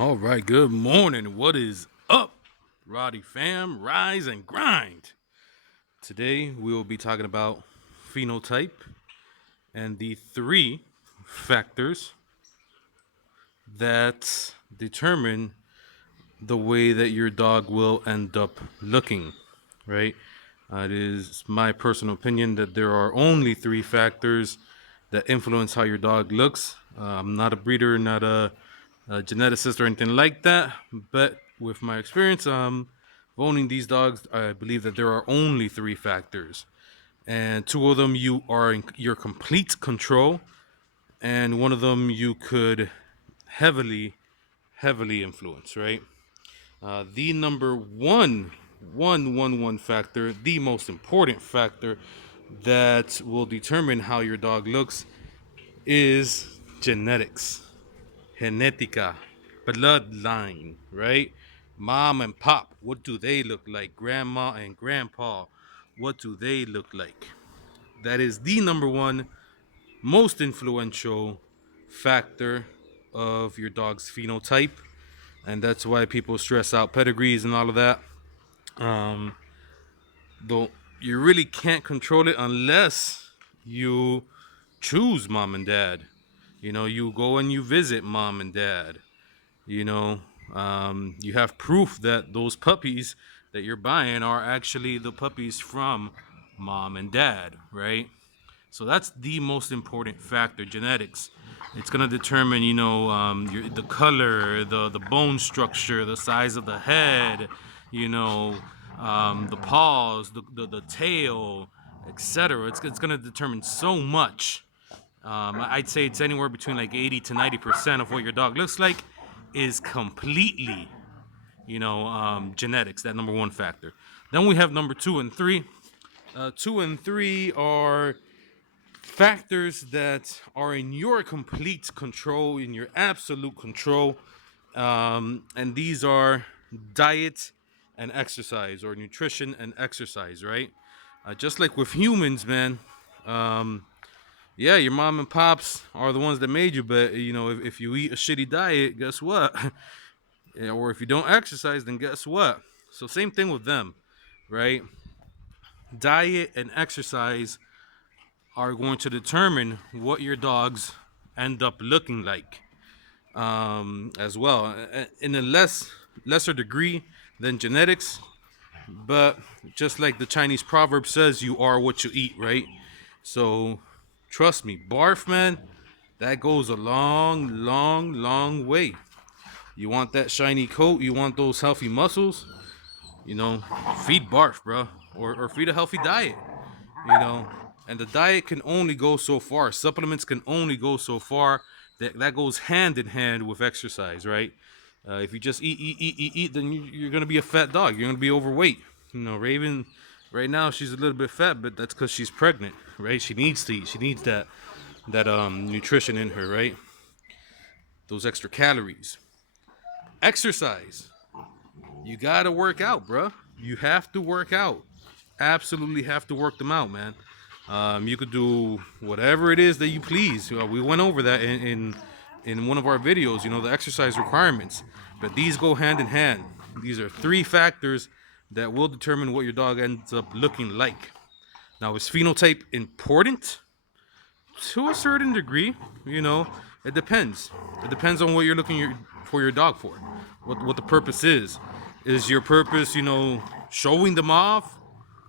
All right, good morning. What is up, Roddy fam? Rise and grind. Today we will be talking about phenotype and the three factors that determine the way that your dog will end up looking, right? It is my personal opinion that there are only three factors that influence how your dog looks. I'm not a breeder, not a geneticist or anything like that, but with my experience of owning these dogs, I believe that there are only three factors, and two of them you are in your complete control, and one of them you could heavily influence, right? The number one factor, the most important factor that will determine how your dog looks is genetics, genética, bloodline, right? Mom and pop, what do they look like? Grandma and grandpa, what do they look like? That is the number one most influential factor of your dog's phenotype, and that's why people stress out pedigrees and all of that. Um, though you really can't control it unless you choose mom and dad. You go and you visit mom and dad. You know, you have proof that those puppies that you're buying are actually the puppies from mom and dad, right? So that's the most important factor, genetics. It's gonna determine, the color, the bone structure, the size of the head, you know, the paws, the tail, etc. It's gonna determine so much. I'd say it's anywhere between like 80 to 90% of what your dog looks like is completely, genetics. That number one factor. Then we have number two and three. Two and three are factors that are in your complete control, in your absolute control, and these are diet and exercise, or nutrition and exercise, right? Just like with humans, man. Yeah, your mom and pops are the ones that made you, but if you eat a shitty diet, guess what? Yeah, or if you don't exercise, then guess what? So same thing with them, right? Diet and exercise are going to determine what your dogs end up looking like, as well, in a lesser degree than genetics. But just like the Chinese proverb says, you are what you eat, right? So trust me, barf, man, that goes a long way. You want that shiny coat, you want those healthy muscles, feed barf, bro, or feed a healthy diet, you know. And the diet can only go so far. Supplements can only go so far. That goes hand in hand with exercise, right? If you just eat, then you're gonna be a fat dog. You're gonna be overweight. Raven, right now she's a little bit fat, but that's because she's pregnant, right? She needs to eat. She needs that nutrition in her, right? Those extra calories. Exercise. You gotta work out, bruh. You have to work out. Absolutely have to work them out, man. You could do whatever it is that you please. We went over that in one of our videos. The exercise requirements, but these go hand in hand. These are three factors that will determine what your dog ends up looking like. Now, is phenotype important? To a certain degree, it depends. It depends on what you're looking for your dog for. What the purpose is. Is your purpose, showing them off,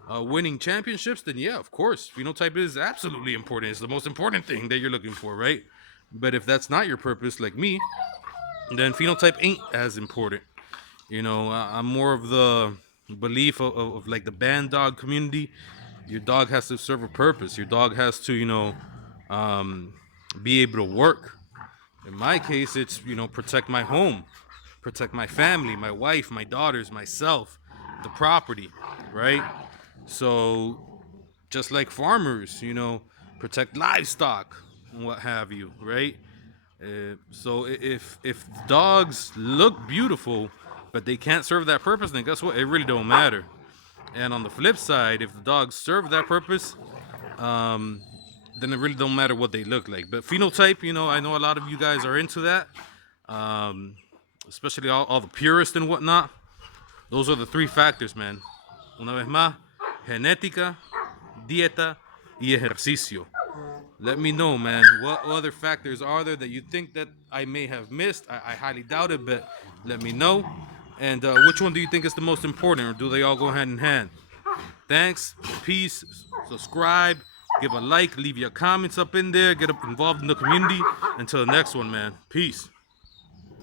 winning championships? Then yeah, of course, phenotype is absolutely important. It's the most important thing that you're looking for, right? But if that's not your purpose, like me, then phenotype ain't as important. I'm more of the belief of like the band dog community. Your dog has to serve a purpose. Your dog has to, be able to work. In my case, it's, protect my home, protect my family, my wife, my daughters, myself, the property, right? So just like farmers, protect livestock and what have you, right? So if dogs look beautiful, but they can't serve that purpose, then guess what? It really don't matter. And on the flip side, if the dogs serve that purpose, then it really don't matter what they look like. But phenotype, I know a lot of you guys are into that. especially all the purists and whatnot. Those are the three factors, man. Una vez más, genética, dieta, y ejercicio. Let me know, man, what other factors are there that you think that I may have missed? I highly doubt it, but let me know. And which one do you think is the most important, or do they all go hand in hand? Thanks, peace, subscribe, give a like, leave your comments up in there, get up involved in the community. Until the next one, man. Peace.